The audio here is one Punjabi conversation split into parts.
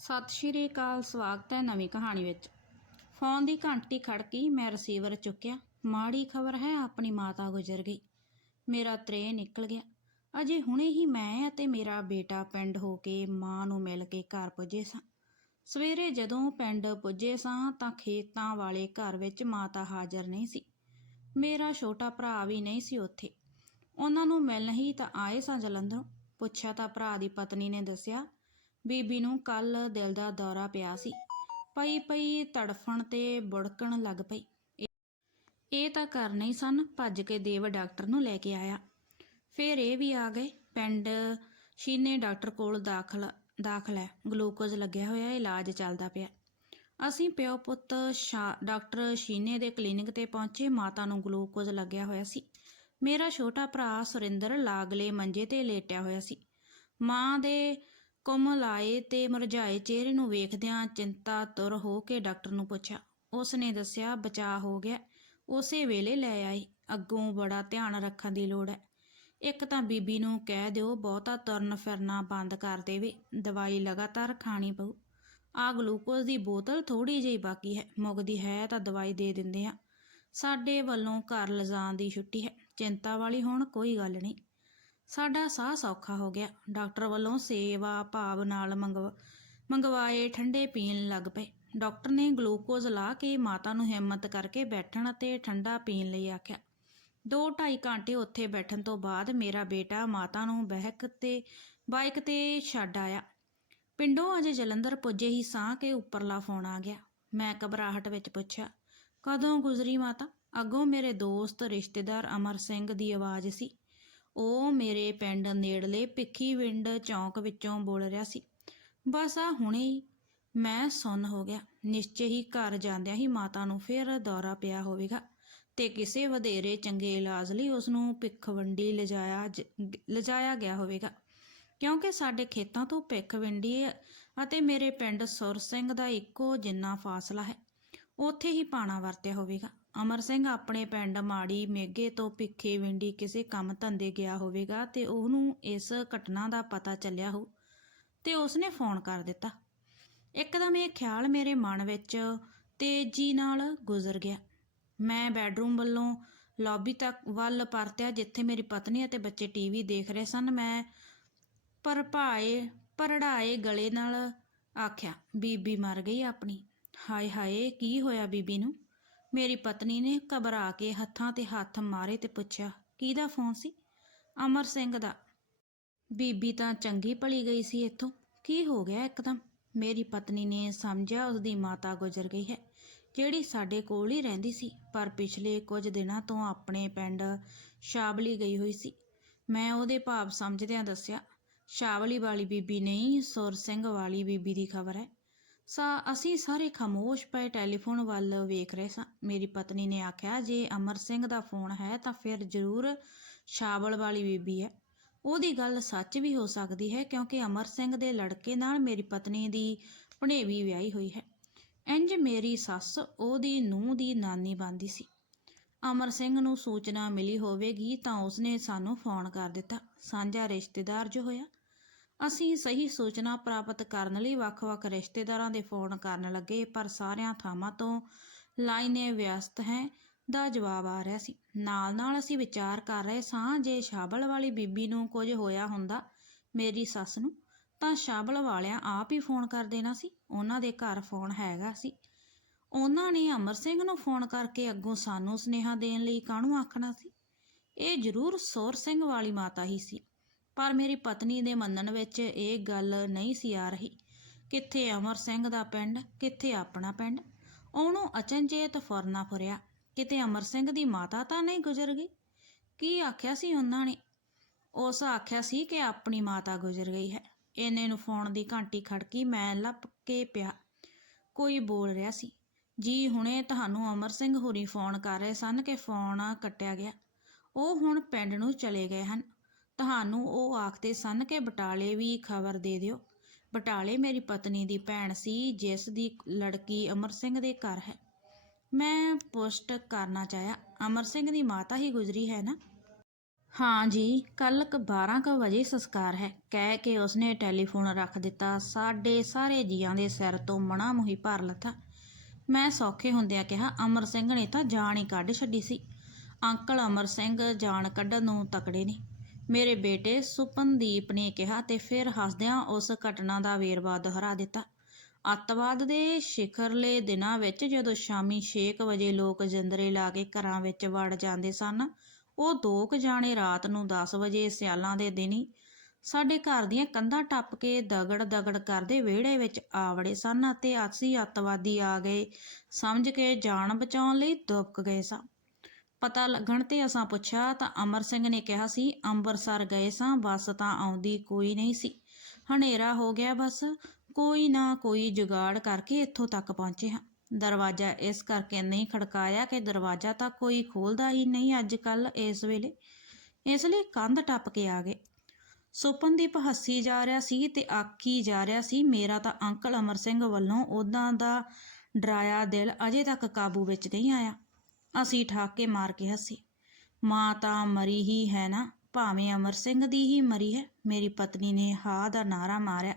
ਸਤਿ ਸ਼੍ਰੀ ਅਕਾਲ, ਸਵਾਗਤ ਹੈ ਨਵੀਂ ਕਹਾਣੀ ਵਿੱਚ। ਫੋਨ ਦੀ ਘੰਟੀ ਖੜਕੀ ਮੈਂ ਰਿਸੀਵਰ ਚੁੱਕਿਆ। ਮਾੜੀ ਖਬਰ ਹੈ, ਆਪਣੀ ਮਾਤਾ ਗੁਜ਼ਰ ਗਈ। ਮੇਰਾ ਤ੍ਰੇ ਨਿਕਲ ਗਿਆ। ਅਜੇ ਹੁਣੇ ਹੀ ਮੈਂ ਅਤੇ ਮੇਰਾ ਬੇਟਾ ਪਿੰਡ ਹੋ ਕੇ ਮਾਂ ਨੂੰ ਮਿਲ ਕੇ ਘਰ ਪੁੱਜੇ ਸਾਂ। ਸਵੇਰੇ ਜਦੋਂ ਪਿੰਡ ਪੁੱਜੇ ਸਾਂ ਤਾਂ ਖੇਤਾਂ ਵਾਲੇ ਘਰ ਵਿੱਚ ਮਾਤਾ ਹਾਜ਼ਰ ਨਹੀਂ ਸੀ। ਮੇਰਾ ਛੋਟਾ ਭਰਾ ਵੀ ਨਹੀਂ ਸੀ ਉੱਥੇ। ਉਹਨਾਂ ਨੂੰ ਮਿਲਣ ਹੀ ਤਾਂ ਆਏ ਸਾਂ ਜਲੰਧਰੋਂ। ਪੁੱਛਿਆ ਤਾਂ ਭਰਾ ਦੀ ਪਤਨੀ ਨੇ ਦੱਸਿਆ ਬੀਬੀ ਨੂੰ ਕੱਲ ਦਿਲ ਦਾ ਦੌਰਾ ਪਿਆ ਸੀ। ਪਈ ਪਈ ਤੜਫਣ ਤੇ ਬੁੜਕਣ ਲੱਗ ਪਈ। ਇਹ- ਤਾਂ ਕਰ ਨਹੀਂ ਸਨ, ਭੱਜ ਕੇ ਦੇਵ ਡਾਕਟਰ ਨੂੰ ਲੈ ਕੇ ਆਇਆ। ਫਿਰ ਇਹ ਵੀ ਆ ਗਏ, ਪਿੰਡ ਸ਼ੀਨੇ ਡਾਕਟਰ ਕੋਲ ਦਾਖਲ ਦਾਖਲ ਹੈ। ਗਲੂਕੋਜ਼ ਲੱਗਿਆ ਹੋਇਆ, ਇਲਾਜ ਚੱਲਦਾ ਪਿਆ। ਅਸੀਂ ਪਿਓ ਪੁੱਤ ਸ਼ਾ- ਡਾਕਟਰ ਸ਼ੀਨੇ ਦੇ ਕਲੀਨਿਕ ਤੇ ਪਹੁੰਚੇ, ਮਾਤਾ ਨੂੰ ਗਲੂਕੋਜ਼ ਲੱਗਿਆ ਹੋਇਆ ਸੀ। ਮੇਰਾ ਛੋਟਾ ਭਰਾ ਸੁਰਿੰਦਰ ਲਾਗਲੇ ਮੰਜੇ ਤੇ ਲੇਟਿਆ ਹੋਇਆ ਸੀ। ਮਾਂ ਦੇ ਕੋਮਲ ਆਏ ਤੇ ਮੁਰਝਾਏ ਚਿਹਰੇ ਨੂੰ ਵੇਖਦਿਆਂ ਚਿੰਤਾ ਤੁਰ ਹੋ ਕੇ ਡਾਕਟਰ ਨੂੰ ਪੁੱਛਿਆ। ਉਸ ਨੇ ਦੱਸਿਆ ਬਚਾਅ ਹੋ ਗਿਆ। ਉਸੇ ਵੇਲੇ ਲੈ ਆਈ। ਅੱਗੋਂ ਬੜਾ ਧਿਆਨ ਰੱਖਣ ਦੀ ਲੋੜ ਹੈ। ਇੱਕ ਤਾਂ ਬੀਬੀ ਨੂੰ ਕਹਿ ਦਿਓ, ਬਹੁਤਾ ਤੁਰਨ ਫਿਰਨਾ ਬੰਦ ਕਰ ਦੇਵੇ। ਦਵਾਈ ਲਗਾਤਾਰ ਖਾਣੀ ਪਊ। ਆ ਗਲੂਕੋਜ਼ ਦੀ ਬੋਤਲ ਥੋੜੀ ਜਿਹੀ ਬਾਕੀ ਹੈ। ਮੁੱਕਦੀ ਹੈ ਤਾਂ ਦਵਾਈ ਦੇ ਦਿੰਦੇ ਆ ਸਾਡੇ ਵੱਲੋਂ ਘਰ ਲਿਜਾਣ ਦੀ ਛੁੱਟੀ ਹੈ। ਚਿੰਤਾ ਵਾਲੀ ਹੁਣ ਕੋਈ ਗੱਲ ਨਹੀਂ। ਸਾਡਾ ਸਾਹ ਸੌਖਾ ਹੋ ਗਿਆ। ਡਾਕਟਰ ਵੱਲੋਂ ਸੇਵਾ ਭਾਵ ਨਾਲ ਮੰਗਵਾ, ਮੰਗਵਾਏ ਠੰਡੇ ਪੀਣ ਲੱਗ ਪਏ। ਡਾਕਟਰ ਨੇ ਗਲੂਕੋਜ਼ ਲਾ ਕੇ ਮਾਤਾ ਨੂੰ ਹਿੰਮਤ ਕਰਕੇ ਬੈਠਣ ਅਤੇ ਠੰਡਾ ਪੀਣ ਲਈ ਆਖਿਆ। ਦੋ ਢਾਈ ਘੰਟੇ ਉੱਥੇ ਬੈਠਣ ਤੋਂ ਬਾਅਦ ਮੇਰਾ ਬੇਟਾ ਮਾਤਾ ਨੂੰ ਬਹਿਕ ਤੇ, ਬਾਈਕ ਤੇ ਛੱਡ ਆਇਆ। ਪਿੰਡੋਂ ਅਜੇ ਜਲੰਧਰ ਪੁੱਜੇ ਹੀ ਸਾਹ ਕੇ ਉੱਪਰਲਾ ਫੋਨ ਆ ਗਿਆ। ਮੈਂ ਘਬਰਾਹਟ ਵਿੱਚ ਪੁੱਛਿਆ, ਕਦੋਂ ਗੁਜ਼ਰੀ ਮਾਤਾ? ਅੱਗੋਂ ਮੇਰੇ ਦੋਸਤ, ਰਿਸ਼ਤੇਦਾਰ ਅਮਰ ਸਿੰਘ ਦੀ ਆਵਾਜ਼ ਸੀ। ਉਹ ਮੇਰੇ ਪਿੰਡ ਨੇੜਲੇ ਭਿੱਖੀ ਭਿੱਖੀਵਿੰਡ ਚੌਂਕ ਵਿੱਚੋਂ ਬੋਲ ਰਿਹਾ ਸੀ। ਬਸ ਆ ਹੁਣੇ ਹੀ ਮੈਂ ਸੁੰਨ ਹੋ ਗਿਆ। ਨਿਸ਼ਚੈ ਹੀ ਘਰ ਜਾਂਦਿਆਂ ਹੀ ਮਾਤਾ ਨੂੰ ਫਿਰ ਦੌਰਾ ਪਿਆ ਹੋਵੇਗਾ ਤੇ ਕਿਸੇ ਵਧੇਰੇ ਚੰਗੇ ਇਲਾਜ ਲਈ ਉਸ ਨੂੰ ਭਿੱਖਵੰਡੀ ਲਿਜਾਇਆ ਲਿਜਾਇਆ ਗਿਆ ਹੋਵੇਗਾ। ਕਿਉਂਕਿ ਸਾਡੇ ਖੇਤਾਂ ਤੋਂ ਭਿੱਖਵਿੰਡੀ ਅਤੇ ਮੇਰੇ ਪਿੰਡ ਸੁਰ ਸਿੰਘ ਦਾ ਇੱਕੋ ਜਿੰਨਾ ਫਾਸਲਾ ਹੈ। ਉੱਥੇ ਹੀ ਪਾਣਾ ਵਰਤਿਆ ਹੋਵੇਗਾ। ਅਮਰ ਸਿੰਘ ਆਪਣੇ ਪਿੰਡ ਮਾੜੀ ਮੇਗੇ ਤੋਂ ਭਿੱਖੇ ਵਿੰਡੀ ਕਿਸੇ ਕੰਮ ਧੰਦੇ ਗਿਆ ਹੋਵੇਗਾ ਤੇ ਉਹਨੂੰ ਇਸ ਘਟਨਾ ਦਾ ਪਤਾ ਚੱਲਿਆ ਹੋ ਤੇ ਉਸਨੇ ਫੋਨ ਕਰ ਦਿੱਤਾ। ਇੱਕਦਮ ਇਹ ਖਿਆਲ ਮੇਰੇ ਮਨ ਵਿੱਚ ਤੇਜ਼ੀ ਨਾਲ ਗੁਜ਼ਰ ਗਿਆ। ਮੈਂ ਬੈੱਡਰੂਮ ਵੱਲੋਂ ਲੌਬੀ ਤੱਕ ਵੱਲ ਪਰਤਿਆ ਜਿੱਥੇ ਮੇਰੀ ਪਤਨੀ ਅਤੇ ਬੱਚੇ ਟੀਵੀ ਦੇਖ ਰਹੇ ਸਨ। ਮੈਂ ਪਰਪਾਏ ਪਰੜਾਏ ਗਲੇ ਨਾਲ ਆਖਿਆ, ਬੀਬੀ ਮਰ ਗਈ ਆਪਣੀ। ਹਾਏ ਹਾਏ, ਕੀ ਹੋਇਆ ਬੀਬੀ ਨੂੰ? ਮੇਰੀ ਪਤਨੀ ਨੇ ਘਬਰਾ ਕੇ ਹੱਥਾਂ ਤੇ ਹੱਥ ਮਾਰੇ ਤੇ ਪੁੱਛਿਆ, ਕਿਹਦਾ ਫੋਨ ਸੀ? ਅਮਰ ਸਿੰਘ ਦਾ। ਬੀਬੀ ਤਾਂ ਚੰਗੀ ਭਲੀ ਗਈ ਸੀ ਇੱਥੋਂ। ਕੀ ਹੋ ਗਿਆ ਇੱਕਦਮ? ਮੇਰੀ ਪਤਨੀ ਨੇ ਸਮਝਿਆ ਉਸ ਦੀ ਮਾਤਾ ਗੁਜ਼ਰ ਗਈ ਹੈ, ਜਿਹੜੀ ਸਾਡੇ ਕੋਲ ਹੀ ਰਹਿੰਦੀ ਸੀ, ਪਰ ਪਿਛਲੇ ਕੁਝ ਦਿਨਾਂ ਤੋਂ ਆਪਣੇ ਪਿੰਡ ਸ਼ਾਬਲੀ ਗਈ ਹੋਈ ਸੀ। ਮੈਂ ਉਹਦੇ ਭਾਵ ਸਮਝਦਿਆਂ ਦੱਸਿਆ, ਸ਼ਾਵਲੀ ਵਾਲੀ ਬੀਬੀ ਨਹੀਂ, ਸੁਰ ਸਿੰਘ ਵਾਲੀ ਬੀਬੀ ਦੀ ਖਬਰ ਹੈ। ਸਾ, ਅਸੀਂ ਸਾਰੇ ਖਾਮੋਸ਼ ਪਏ ਟੈਲੀਫੋਨ ਵੱਲ ਵੇਖ ਰਹੇ ਸਾਂ। ਮੇਰੀ ਪਤਨੀ ਨੇ ਆਖਿਆ, ਜੇ ਅਮਰ ਸਿੰਘ ਦਾ ਫੋਨ ਹੈ ਤਾਂ ਫਿਰ ਜ਼ਰੂਰ ਸ਼ਾਬਲ ਵਾਲੀ ਬੀਬੀ ਹੈ। ਉਹਦੀ ਗੱਲ ਸੱਚ ਵੀ ਹੋ ਸਕਦੀ ਹੈ ਕਿਉਂਕਿ ਅਮਰ ਸਿੰਘ ਦੇ ਲੜਕੇ ਨਾਲ ਮੇਰੀ ਪਤਨੀ ਦੀ ਭਣੇਵੀ ਵਿਆਹੀ ਹੋਈ ਹੈ। ਇੰਜ ਮੇਰੀ ਸੱਸ ਉਹਦੀ ਨੂੰਹ ਦੀ ਨਾਨੀ ਬਣਦੀ ਸੀ। ਅਮਰ ਸਿੰਘ ਨੂੰ ਸੂਚਨਾ ਮਿਲੀ ਹੋਵੇਗੀ ਤਾਂ ਉਸਨੇ ਸਾਨੂੰ ਫੋਨ ਕਰ ਦਿੱਤਾ। ਸਾਂਝਾ ਰਿਸ਼ਤੇਦਾਰ ਜੋ ਹੋਇਆ ਅਸੀਂ ਸਹੀ ਸੂਚਨਾ ਪ੍ਰਾਪਤ ਕਰਨ ਲਈ ਵੱਖ-ਵੱਖ ਰਿਸ਼ਤੇਦਾਰਾਂ ਦੇ ਫੋਨ ਕਰਨ ਲੱਗੇ, ਪਰ ਸਾਰਿਆਂ ਥਾਵਾਂ ਤੋਂ ਲਾਈਨੇ ਵਿਅਸਤ ਹੈ ਦਾ ਜਵਾਬ ਆ ਰਿਹਾ ਸੀ। ਨਾਲ-ਨਾਲ ਅਸੀਂ ਵਿਚਾਰ ਕਰ ਰਹੇ ਸਾਂ, ਜੇ ਸ਼ਾਬਲ ਵਾਲੀ ਬੀਬੀ ਨੂੰ ਕੁਝ ਹੋਇਆ ਹੁੰਦਾ ਮੇਰੀ ਸੱਸ ਨੂੰ, ਤਾਂ ਸ਼ਾਬਲ ਵਾਲਿਆਂ ਆਪ ਹੀ ਫੋਨ ਕਰ ਦੇਣਾ ਸੀ। ਉਹਨਾਂ ਦੇ ਘਰ ਫੋਨ ਹੈਗਾ ਸੀ। ਉਹਨਾਂ ਨੇ ਅਮਰ ਸਿੰਘ ਨੂੰ ਫੋਨ ਕਰਕੇ ਅੱਗੋਂ ਸਾਨੂੰ ਸੁਨੇਹਾ ਦੇਣ ਲਈ ਕਾਹਨੂੰ ਆਖਣਾ ਸੀ? ਇਹ ਜ਼ਰੂਰ ਸੋਰ ਸਿੰਘ ਵਾਲੀ ਮਾਤਾ ਹੀ ਸੀ। ਪਰ ਮੇਰੀ ਪਤਨੀ ਦੇ ਮੰਨਣ ਵਿੱਚ ਇਹ ਗੱਲ ਨਹੀਂ ਸੀ ਆ ਰਹੀ। ਕਿੱਥੇ ਅਮਰ ਸਿੰਘ ਦਾ ਪਿੰਡ, ਕਿੱਥੇ ਆਪਣਾ ਪਿੰਡ? ਉਹਨੂੰ ਅਚਨਚੇਤ ਫੁਰਨਾ ਫੁਰਿਆ। ਕਿਤੇ ਅਮਰ ਸਿੰਘ ਦੀ ਮਾਤਾ ਤਾਂ ਨਹੀਂ ਗੁਜ਼ਰ ਗਈ? ਕੀ ਆਖਿਆ ਸੀ ਉਹਨਾਂ ਨੇ? ਉਸ ਆਖਿਆ ਸੀ ਕਿ ਆਪਣੀ ਮਾਤਾ ਗੁਜ਼ਰ ਗਈ ਹੈ। ਇਹਨੇ ਨੂੰ ਫੋਨ ਦੀ ਘੰਟੀ ਖੜਕੀ ਮੈਂ ਲੱਪ ਕੇ ਪਿਆ। ਕੋਈ ਬੋਲ ਰਿਹਾ ਸੀ। ਜੀ ਹੁਣੇ ਤੁਹਾਨੂੰ ਅਮਰ ਸਿੰਘ ਹੋਰੀ ਫੋਨ ਕਰ ਰਹੇ ਸਨ ਕਿ ਫੋਨ ਕੱਟਿਆ ਗਿਆ। ਉਹ ਹੁਣ ਪਿੰਡ ਨੂੰ ਚਲੇ ਗਏ ਹਨ। ਤੁਹਾਨੂੰ ਉਹ ਆਖਦੇ ਸਨ ਕਿ ਬਟਾਲੇ ਵੀ ਖਬਰ ਦੇ ਦਿਓ। ਬਟਾਲੇ ਮੇਰੀ ਪਤਨੀ ਦੀ ਭੈਣ ਸੀ, ਜਿਸ ਦੀ ਲੜਕੀ ਅਮਰ ਸਿੰਘ ਦੇ ਘਰ ਹੈ। ਮੈਂ ਪੁਸ਼ਟ ਕਰਨਾ ਚਾਹਿਆ, ਅਮਰ ਸਿੰਘ ਦੀ ਮਾਤਾ ਹੀ ਗੁਜ਼ਰੀ ਹੈ ਨਾ? ਹਾਂ ਜੀ ਕੱਲ ਕ 12 ਕੁ ਵਜੇ ਸੰਸਕਾਰ ਹੈ। ਕਹਿ ਕੇ ਉਸਨੇ ਟੈਲੀਫੋਨ ਰੱਖ ਦਿੱਤਾ, ਸਾਡੇ ਸਾਰੇ ਜੀਆਂ ਦੇ ਸਿਰ ਤੋਂ ਮਣਾ ਮੁਹੀ ਭਰ ਲੱਥਾ। ਮੈਂ ਸੌਖੇ ਹੁੰਦਿਆਂ ਕਿਹਾ, ਅਮਰ ਸਿੰਘ ਨੇ ਤਾਂ ਜਾਨ ਹੀ ਕੱਢ ਛੱਡੀ ਸੀ। ਅੰਕਲ ਅਮਰ ਸਿੰਘ ਜਾਨ ਕੱਢਣ ਨੂੰ ਤਕੜੇ ਨੇ। ਮੇਰੇ ਬੇਟੇ ਸੁਪਨਦੀਪ ਨੇ ਕਿਹਾ ਤੇ ਫਿਰ ਹੱਸਦਿਆਂ ਉਸ ਘਟਨਾ ਦਾ ਵੇਰਵਾ ਦੁਹਰਾ ਦਿੱਤਾ। ਅੱਤਵਾਦ ਦੇ ਸ਼ਿਖਰਲੇ ਦਿਨਾਂ ਵਿੱਚ ਜਦੋਂ ਸ਼ਾਮੀ 6 ਵਜੇ ਲੋਕ ਜਿੰਦਰੇ ਲਾ ਕੇ ਘਰਾਂ ਵਿੱਚ ਵੜ ਜਾਂਦੇ ਸਨ, ਉਹ ਦੋ ਕੁ ਜਾਣੇ ਰਾਤ ਨੂੰ 10 ਵਜੇ ਸਿਆਲਾਂ ਦੇ ਦਿਨੀ ਸਾਡੇ ਘਰ ਦੀਆਂ ਕੰਧਾਂ ਟੱਪ ਕੇ ਦਗੜ ਦਗੜ ਕਰਦੇ ਵਿਹੜੇ ਵਿੱਚ ਆਵੜੇ ਸਨ ਅਤੇ ਅਸੀਂ ਅੱਤਵਾਦੀ ਆ ਗਏ। ਸਮਝ ਕੇ ਜਾਨ ਬਚਾਉਣ ਲਈ ਦੁਬਕ ਗਏ ਸਾਂ। ਪਤਾ ਲੱਗਣ ਤੇ ਅਸਾਂ ਪੁੱਛਿਆ ਤਾਂ ਅਮਰ ਸਿੰਘ ਨੇ ਕਿਹਾ ਸੀ ਅੰਮ੍ਰਿਤਸਰ ਗਏ ਸਾਂ, ਬੱਸ ਤਾਂ ਆਉਂਦੀ ਕੋਈ ਨਹੀਂ ਸੀ। ਹਨੇਰਾ ਹੋ ਗਿਆ ਬਸ, ਕੋਈ ਨਾ ਕੋਈ ਜੁਗਾੜ ਕਰਕੇ ਇੱਥੋਂ ਤੱਕ ਪਹੁੰਚੇ ਹਾਂ। ਦਰਵਾਜ਼ਾ ਇਸ ਕਰਕੇ ਨਹੀਂ ਖੜਕਾਇਆ ਕਿ ਦਰਵਾਜ਼ਾ ਤਾਂ ਕੋਈ ਖੋਲਦਾ ਹੀ ਨਹੀਂ ਅੱਜ ਕੱਲ ਇਸ ਵੇਲੇ। ਇਸ ਲਈ ਕੰਧ ਟੱਪ ਕੇ ਆ ਗਏ। ਸੁਪਨਦੀਪ ਹੱਸੀ ਜਾ ਰਿਹਾ ਸੀ ਤੇ ਆਖੀ ਜਾ ਰਿਹਾ ਸੀ, ਮੇਰਾ ਤਾਂ ਅੰਕਲ ਅਮਰ ਸਿੰਘ ਵੱਲੋਂ ਉਦਾਂ ਦਾ ਡਰਾਇਆ ਦਿਲ ਅਜੇ ਤੱਕ ਕਾਬੂ ਵਿੱਚ ਨਹੀਂ ਆਇਆ। ਅਸੀਂ ਠਾਕੇ ਮਾਰ ਕੇ ਹੱਸੀ। ਮਾਂ ਤਾਂ ਮਰੀ ਹੀ ਹੈ ਨਾ, ਭਾਵੇਂ ਅਮਰ ਸਿੰਘ ਦੀ ਹੀ ਮਰੀ ਹੈ, ਮੇਰੀ ਪਤਨੀ ਨੇ ਹਾਂ ਦਾ ਨਾਰਾ ਮਾਰਿਆ,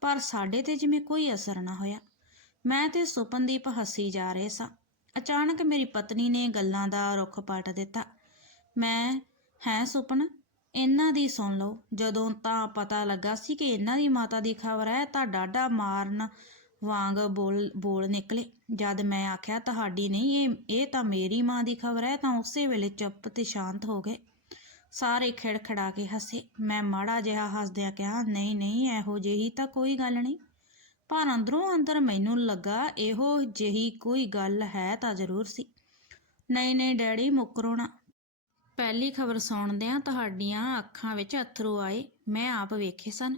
ਪਰ ਸਾਡੇ ਤੇ ਜਿਵੇਂ ਕੋਈ ਅਸਰ ਨਾ ਹੋਇਆ। ਮੈਂ ਤੇ ਸੁਪਨਦੀਪ ਹੱਸੀ ਜਾ ਰਹੇ ਸਾਂ। ਅਚਾਨਕ ਮੇਰੀ ਪਤਨੀ ਨੇ ਗੱਲਾਂ ਦਾ ਰੁੱਖ ਪਲਟ ਦਿੱਤਾ। ਮੈਂ, ਹੈ ਸੁਪਨ, ਇਹਨਾਂ ਦੀ ਸੁਣ ਲਓ। ਜਦੋਂ ਤਾਂ ਪਤਾ ਲੱਗਾ ਸੀ ਕਿ ਇਹਨਾਂ ਦੀ ਮਾਤਾ ਦੀ ਖਬਰ ਹੈ, ਤਾਂ ਡਾਡਾ ਮਾਰਨ ਵਾਂਗ ਬੋਲ ਬੋਲ ਨਿਕਲੇ। ਜਦ ਮੈਂ ਆਖਿਆ, ਤੁਹਾਡੀ ਨਹੀਂ, ਇਹ ਇਹ ਤਾਂ ਮੇਰੀ ਮਾਂ ਦੀ ਖਬਰ ਹੈ, ਤਾਂ ਉਸੇ ਵੇਲੇ ਚੁੱਪ ਤੇ ਸ਼ਾਂਤ ਹੋ ਗਏ। ਸਾਰੇ ਖਿੜਖੜਾ ਕੇ ਹੱਸੇ। ਮੈਂ ਮਾੜਾ ਜਿਹਾ ਹੱਸਦਿਆਂ ਕਿਹਾ, ਨਹੀਂ ਨਹੀਂ, ਇਹੋ ਜਿਹੀ ਤਾਂ ਕੋਈ ਗੱਲ ਨਹੀਂ। ਪਰ ਅੰਦਰੋਂ ਅੰਦਰ ਮੈਨੂੰ ਲੱਗਾ, ਇਹੋ ਜਿਹੀ ਕੋਈ ਗੱਲ ਹੈ ਤਾਂ ਜ਼ਰੂਰ ਸੀ। ਨਹੀਂ ਨਹੀਂ, ਡੈਡੀ, ਮੁੱਕਰੋ ਪਹਿਲੀ ਖਬਰ ਸੁਣਦਿਆਂ ਤੁਹਾਡੀਆਂ ਅੱਖਾਂ ਵਿੱਚ ਅਥਰੂ ਆਏ। ਮੈਂ ਆਪ ਵੇਖੇ ਸਨ।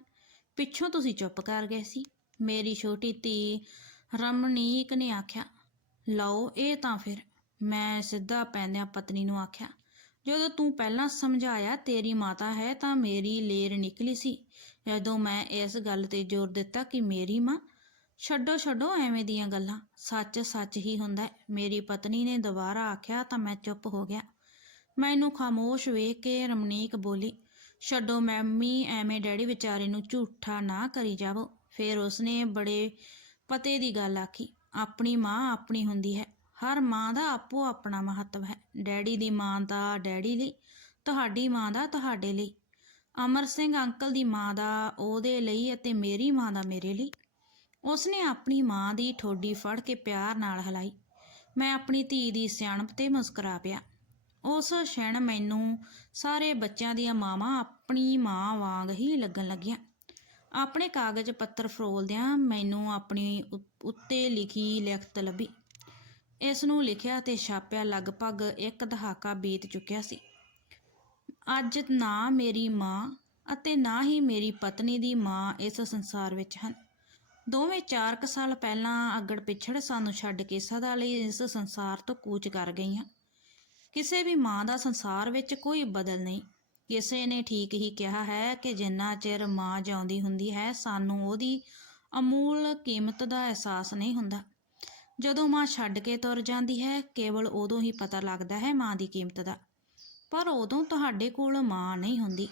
ਪਿੱਛੋਂ ਤੁਸੀਂ ਚੁੱਪ ਕਰ ਗਏ ਸੀ। ਮੇਰੀ ਛੋਟੀ ਧੀ ਰਮਣੀਕ ਨੇ ਆਖਿਆ, ਲਓ, ਇਹ ਤਾਂ ਫਿਰ। ਮੈਂ ਸਿੱਧਾ ਪੈਂਦਿਆਂ ਪਤਨੀ ਨੂੰ ਆਖਿਆ, ਜਦੋਂ ਤੂੰ ਪਹਿਲਾਂ ਸਮਝਾਇਆ ਤੇਰੀ ਮਾਤਾ ਹੈ ਤਾਂ ਮੇਰੀ ਲੇਰ ਨਿਕਲੀ ਸੀ। ਜਦੋਂ ਮੈਂ ਇਸ ਗੱਲ ਤੇ ਜ਼ੋਰ ਦਿੱਤਾ ਕਿ ਮੇਰੀ ਮਾਂ, ਛੱਡੋ ਛੱਡੋ ਐਵੇਂ ਦੀਆਂ ਗੱਲਾਂ। ਸੱਚ ਸੱਚ ਹੀ ਹੁੰਦਾ ਮੇਰੀ ਪਤਨੀ ਨੇ ਦੁਬਾਰਾ ਆਖਿਆ ਤਾਂ ਮੈਂ ਚੁੱਪ ਹੋ ਗਿਆ। ਮੈਨੂੰ ਖਾਮੋਸ਼ ਵੇਖ ਕੇ ਰਮਨੀਕ ਬੋਲੀ, ਛੱਡੋ, ਮੈਮੀ, ਐਵੇਂ ਡੈਡੀ ਵਿਚਾਰੇ ਨੂੰ ਝੂਠਾ ਨਾ ਕਰੀ ਜਾਵੋ। ਫਿਰ ਉਸਨੇ ਬੜੇ ਪਤੇ ਦੀ ਗੱਲ ਆਖੀ, ਆਪਣੀ ਮਾਂ ਆਪਣੀ ਹੁੰਦੀ ਹੈ, ਹਰ ਮਾਂ ਦਾ ਆਪੋ ਆਪਣਾ ਮਹੱਤਵ ਹੈ। ਡੈਡੀ ਦੀ ਮਾਂ ਦਾ ਡੈਡੀ ਲਈ, ਤੁਹਾਡੀ ਮਾਂ ਦਾ ਤੁਹਾਡੇ ਲਈ। ਅਮਰ ਸਿੰਘ ਅੰਕਲ ਦੀ ਮਾਂ ਦਾ ਉਹਦੇ ਲਈ ਅਤੇ ਮੇਰੀ ਮਾਂ ਦਾ ਮੇਰੇ ਲਈ। ਉਸਨੇ ਆਪਣੀ ਮਾਂ ਦੀ ਠੋਡੀ ਫੜ ਕੇ ਪਿਆਰ ਨਾਲ ਹਲਾਈ। ਮੈਂ ਆਪਣੀ ਧੀ ਦੀ ਸਿਆਣਪ ਤੇ ਮੁਸਕਰਾ ਪਿਆ। ਉਸ ਛਣ ਮੈਨੂੰ ਸਾਰੇ ਬੱਚਿਆਂ ਦੀਆਂ ਮਾਵਾਂ ਆਪਣੀ ਮਾਂ ਵਾਂਗ ਹੀ ਲੱਗਣ ਲੱਗੀਆਂ। ਆਪਣੇ ਕਾਗਜ਼ ਪੱਤਰ ਫਰੋਲਦਿਆਂ ਮੈਨੂੰ ਆਪਣੀ ਉ- ਉੱਤੇ ਲਿਖੀ ਲਿਖਤ ਲੱਭੀ। ਇਸ ਨੂੰ ਲਿਖਿਆ ਤੇ ਛਾਪਿਆ ਲਗਭਗ ਇੱਕ ਦਹਾਕਾ ਬੀਤ ਚੁੱਕਿਆ ਸੀ। ਅੱਜ ਨਾ ਮੇਰੀ ਮਾਂ ਅਤੇ ਨਾ ਹੀ ਮੇਰੀ ਪਤਨੀ ਦੀ ਮਾਂ ਇਸ ਸੰਸਾਰ ਵਿੱਚ ਹਨ। ਦੋਵੇਂ 4 ਕੁ ਸਾਲ ਪਹਿਲਾਂ ਅਗੜ ਪਿਛੜ ਸਾਨੂੰ ਛੱਡ ਕੇ ਸਦਾ ਲਈ ਇਸ ਸੰਸਾਰ ਤੋਂ ਕੂਚ ਕਰ ਗਈਆਂ। ਕਿਸੇ ਵੀ ਮਾਂ ਦਾ ਸੰਸਾਰ ਵਿੱਚ ਕੋਈ ਬਦਲ ਨਹੀਂ। ਕਿਸੇ ਨੇ ਠੀਕ ਹੀ ਕਿਹਾ ਹੈ ਕਿ ਜਿੰਨਾ ਚਿਰ ਮਾਂ ਜਿਉਂਦੀ ਹੁੰਦੀ ਹੈ, ਸਾਨੂੰ ਉਹਦੀ ਅਮੂਲ ਕੀਮਤ ਦਾ ਅਹਿਸਾਸ ਨਹੀਂ ਹੁੰਦਾ। ਜਦੋਂ ਮਾਂ ਛੱਡ ਕੇ ਤੁਰ ਜਾਂਦੀ ਹੈ, ਕੇਵਲ ਉਦੋਂ ਹੀ ਪਤਾ ਲੱਗਦਾ ਹੈ ਮਾਂ ਦੀ ਕੀਮਤ ਦਾ। ਪਰ ਉਦੋਂ ਤੁਹਾਡੇ ਕੋਲ ਮਾਂ ਨਹੀਂ ਹੁੰਦੀ।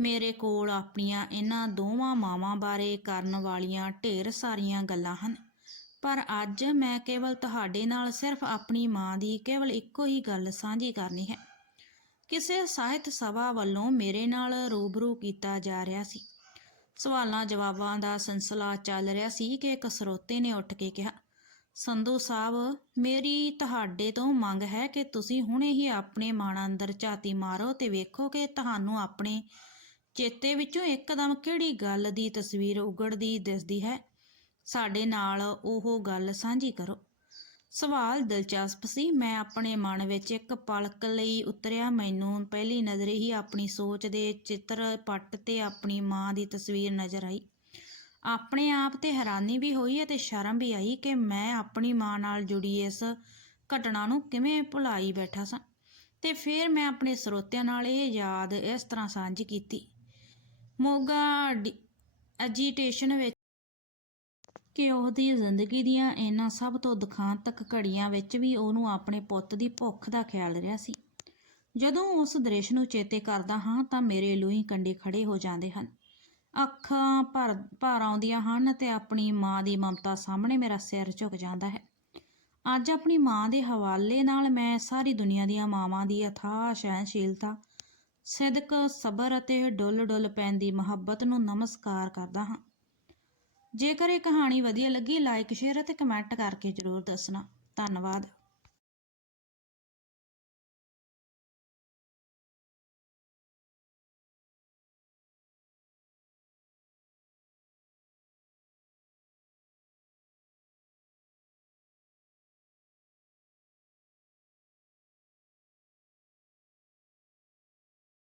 ਮੇਰੇ ਕੋਲ ਆਪਣੀਆਂ ਇਹਨਾਂ ਦੋਵਾਂ ਮਾਵਾਂ ਬਾਰੇ ਕਰਨ ਵਾਲੀਆਂ ਢੇਰ ਸਾਰੀਆਂ ਗੱਲਾਂ ਹਨ। ਪਰ ਅੱਜ ਮੈਂ ਕੇਵਲ ਤੁਹਾਡੇ ਨਾਲ ਸਿਰਫ ਆਪਣੀ ਮਾਂ ਦੀ ਕੇਵਲ ਇੱਕੋ ਹੀ ਗੱਲ ਸਾਂਝੀ ਕਰਨੀ ਹੈ। ਕਿਸੇ ਸਾਹਿਤ ਸਭਾ ਵੱਲੋਂ ਮੇਰੇ ਨਾਲ ਰੂਬਰੂ ਕੀਤਾ ਜਾ ਰਿਹਾ ਸੀ। ਸਵਾਲਾਂ ਜਵਾਬਾਂ ਦਾ ਸਿਲਸਿਲਾ ਚੱਲ ਰਿਹਾ ਸੀ ਕਿ ਇੱਕ ਸਰੋਤੇ ਨੇ ਉੱਠ ਕੇ ਕਿਹਾ, ਸੰਧੂ ਸਾਹਿਬ, ਮੇਰੀ ਤੁਹਾਡੇ ਤੋਂ ਮੰਗ ਹੈ ਕਿ ਤੁਸੀਂ ਹੁਣੇ ਹੀ ਆਪਣੇ ਮਨ ਅੰਦਰ ਝਾਤੀ ਮਾਰੋ ਤੇ ਵੇਖੋ ਕਿ ਤੁਹਾਨੂੰ ਆਪਣੇ ਚੇਤੇ ਵਿੱਚੋਂ ਇੱਕਦਮ ਕਿਹੜੀ ਗੱਲ ਦੀ ਤਸਵੀਰ ਉਗੜਦੀ ਦਿਸਦੀ ਹੈ। ਸਾਡੇ ਨਾਲ ਉਹ ਗੱਲ ਸਾਂਝੀ ਕਰੋ। ਸਵਾਲ ਦਿਲਚਸਪ ਸੀ। ਮੈਂ ਆਪਣੇ ਮਨ ਵਿੱਚ ਇੱਕ ਪਲਕ ਲਈ ਉਤਰਿਆ। ਮੈਨੂੰ ਪਹਿਲੀ ਨਜ਼ਰੇ ਹੀ ਆਪਣੀ ਸੋਚ ਦੇ ਚਿੱਤਰ ਪੱਟ ਤੇ ਆਪਣੀ ਮਾਂ ਦੀ ਤਸਵੀਰ ਨਜ਼ਰ ਆਈ। ਆਪਣੇ ਆਪ ਤੇ ਹੈਰਾਨੀ ਵੀ ਹੋਈ ਅਤੇ ਸ਼ਰਮ ਵੀ ਆਈ ਕਿ ਮੈਂ ਆਪਣੀ ਮਾਂ ਨਾਲ ਜੁੜੀ ਇਸ ਘਟਨਾ ਨੂੰ ਕਿਵੇਂ ਭੁਲਾਈ ਬੈਠਾ ਸਾਂ। ਤੇ ਫਿਰ ਮੈਂ ਆਪਣੇ ਸਰੋਤਿਆਂ ਨਾਲ ਇਹ ਯਾਦ ਇਸ ਤਰ੍ਹਾਂ ਸਾਂਝੀ ਕੀਤੀ। ਮੋਗਾ ਐਜੀਟੇਸ਼ਨ ਵਿੱਚ ਕਿ ਉਹਦੀ ਜ਼ਿੰਦਗੀ ਦੀਆਂ ਇਹਨਾਂ ਸਭ ਤੋਂ ਦੁਖਾਂਤਕ ਘੜੀਆਂ ਵਿੱਚ ਵੀ ਉਹਨੂੰ ਆਪਣੇ ਪੁੱਤ ਦੀ ਭੁੱਖ ਦਾ ਖਿਆਲ ਰਿਹਾ ਸੀ। ਜਦੋਂ ਉਸ ਦ੍ਰਿਸ਼ ਨੂੰ ਚੇਤੇ ਕਰਦਾ ਹਾਂ ਤਾਂ ਮੇਰੇ ਲੂਈ ਕੰਡੇ ਖੜੇ ਹੋ ਜਾਂਦੇ ਹਨ। ਅੱਖਾਂ ਭਰ ਭਰ ਆਉਂਦੀਆਂ ਹਨ ਤੇ ਆਪਣੀ ਮਾਂ ਦੀ ਮਮਤਾ ਸਾਹਮਣੇ ਮੇਰਾ ਸਿਰ ਝੁਕ ਜਾਂਦਾ ਹੈ। ਅੱਜ ਆਪਣੀ ਮਾਂ ਦੇ ਹਵਾਲੇ ਨਾਲ ਮੈਂ ਸਾਰੀ ਦੁਨੀਆ ਦੀਆਂ ਮਾਵਾਂ ਦੀ ਅਥਾਹ ਸਹਿਨਸ਼ੀਲਤਾ ਸਿਦਕ, ਸਬਰ ਅਤੇ ਡੁੱਲ ਡੁੱਲ ਪੈਂਦੀ ਮੁਹੱਬਤ ਨੂੰ ਨਮਸਕਾਰ ਕਰਦਾ ਹਾਂ। ਜੇਕਰ ਇਹ ਕਹਾਣੀ ਵਧੀਆ ਲੱਗੀ ਲਾਈਕ ਸ਼ੇਅਰ ਅਤੇ ਕਮੈਂਟ ਕਰਕੇ ਜ਼ਰੂਰ ਦੱਸਣਾ। ਧੰਨਵਾਦ।